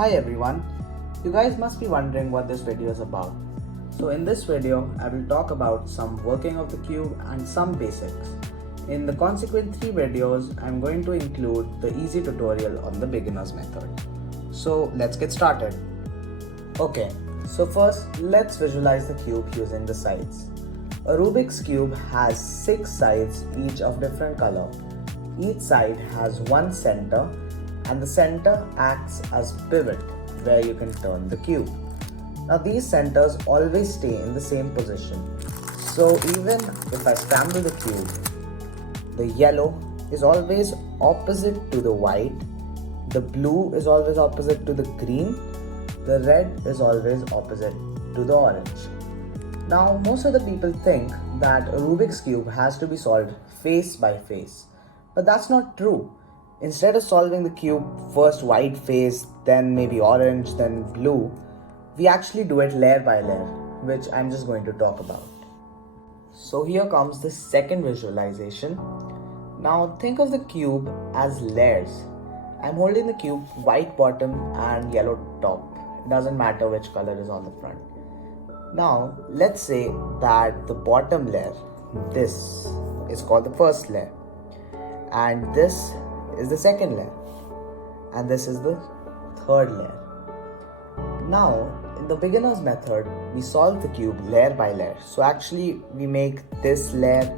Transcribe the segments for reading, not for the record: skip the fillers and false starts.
Hi everyone, you guys must be wondering what this video is about. So in this video, I will talk about some working of the cube and some basics. In the consequent 3 videos, I am going to include the easy tutorial on the beginner's method. So let's get started. Okay, so first let's visualize the cube using the sides. A Rubik's cube has 6 sides, each of different color. Each side has one center and the center acts as pivot where you can turn the cube. Now these centers always stay in the same position. So even if I scramble the cube, the yellow is always opposite to the white, the blue is always opposite to the green, the red is always opposite to the orange. Now most of the people think that a Rubik's cube has to be solved face by face, but that's not true. Instead of solving the cube first white face, then maybe orange, then blue, we actually do it layer by layer, which I'm just going to talk about. So here comes the second visualization. Now think of the cube as layers. I'm holding the cube white bottom and yellow top. It doesn't matter which color is on the front. Now let's say that the bottom layer, this is called the first layer, and this is the second layer, and this is the third layer. Now in the beginner's method, we solve the cube layer by layer. So actually we make this layer,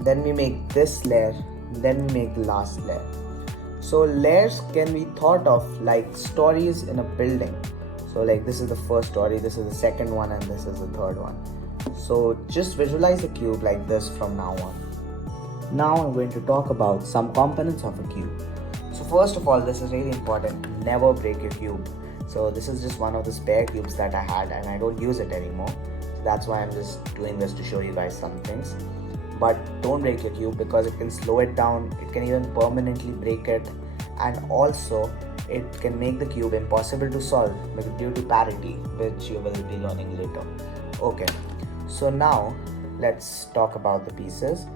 then we make this layer, then we make the last layer. So layers can be thought of like stories in a building. So like this is the first story, this is the second one, and this is the third one. So just visualize the cube like this from now on. Now I'm going to talk about some components of a cube. So first of all, this is really important, never break your cube. So this is just one of the spare cubes that I had and I don't use it anymore. So that's why I'm just doing this to show you guys some things. But don't break your cube because it can slow it down, it can even permanently break it, and also it can make the cube impossible to solve due to parity, which you will be learning later. Okay, so now let's talk about the pieces.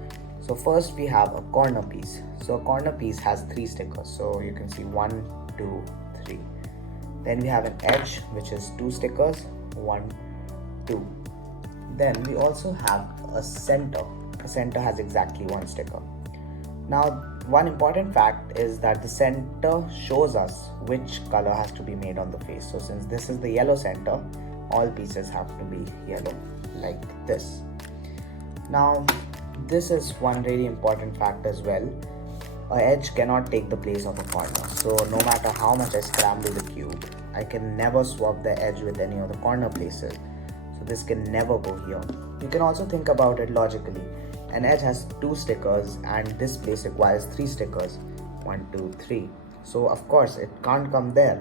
So first we have a corner piece. So a corner piece has 3 stickers. So you can see 1, 2, 3. Then we have an edge, which is 2 stickers, 1, 2. Then we also have a center. The center has exactly 1 sticker. Now one important fact is that the center shows us which color has to be made on the face. So since this is the yellow center, all pieces have to be yellow like this. Now this is one really important fact as well. An edge cannot take the place of a corner. So no matter how much I scramble the cube, I can never swap the edge with any of the corner places. So this can never go here. You can also think about it logically. An edge has 2 stickers and this place requires 3 stickers. 1, 2, 3. So of course it can't come there.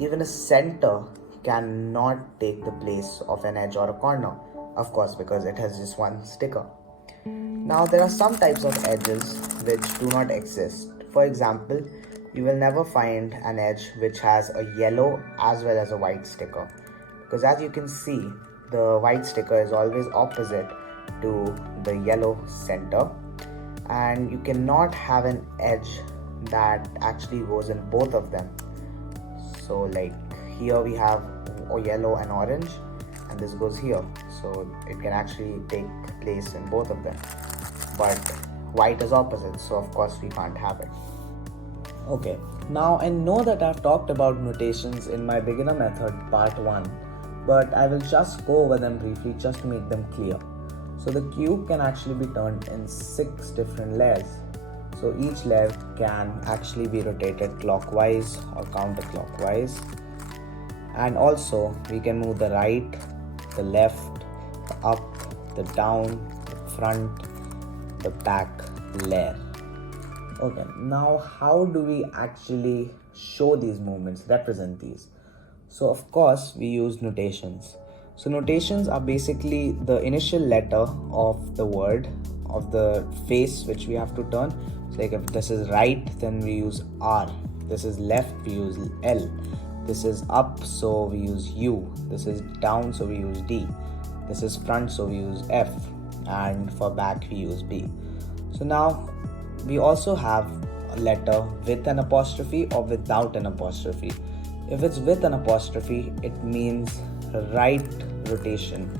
Even a center cannot take the place of an edge or a corner. Of course, because it has just 1 sticker. Now there are some types of edges which do not exist. For example, you will never find an edge which has a yellow as well as a white sticker. Because as you can see, the white sticker is always opposite to the yellow center. And you cannot have an edge that actually goes in both of them. So like here we have a yellow and orange, and this goes here. So it can actually take place in both of them. But white is opposite, so of course we can't have it. Okay, now I know that I've talked about notations in my beginner method part 1, but I will just go over them briefly just to make them clear. So the cube can actually be turned in 6 different layers. So each layer can actually be rotated clockwise or counterclockwise. And also we can move the right, the left, the up, the down, the front, the back layer. Okay, now how do we actually show these movements, represent these? So of course we use notations. So notations are basically the initial letter of the word, of the face which we have to turn. So like if this is right, then we use R. This is left, we use L. This is up, so we use U. This is down, so we use D. This is front, so we use F. And for back, we use B. So now we also have a letter with an apostrophe or without an apostrophe. If it's with an apostrophe, it means right rotation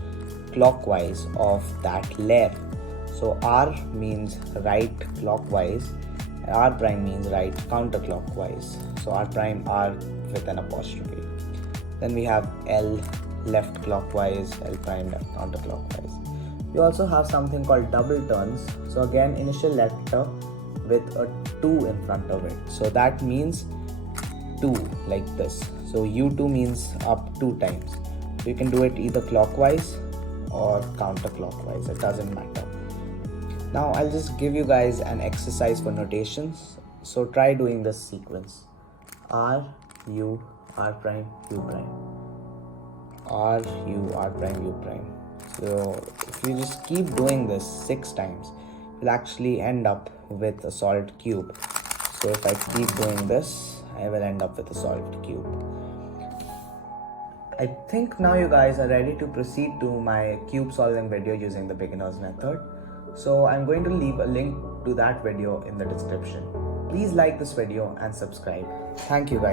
clockwise of that layer. So R means right clockwise, and R prime means right counterclockwise. So R prime R with an apostrophe. Then we have L left clockwise, L prime left counterclockwise. We also have something called double turns. So again, initial letter with a 2 in front of it. So that means 2 like this. So U2 means up 2 times. So you can do it either clockwise or counterclockwise, it doesn't matter. Now I'll just give you guys an exercise for notations. So try doing this sequence. R, U, R prime, U prime. R, U, R prime, U prime. So if you just keep doing this 6 times, you'll actually end up with a solved cube. So if I keep doing this, I will end up with a solved cube. I think now you guys are ready to proceed to my cube solving video using the beginner's method. So I'm going to leave a link to that video in the description. Please like this video and subscribe. Thank you guys.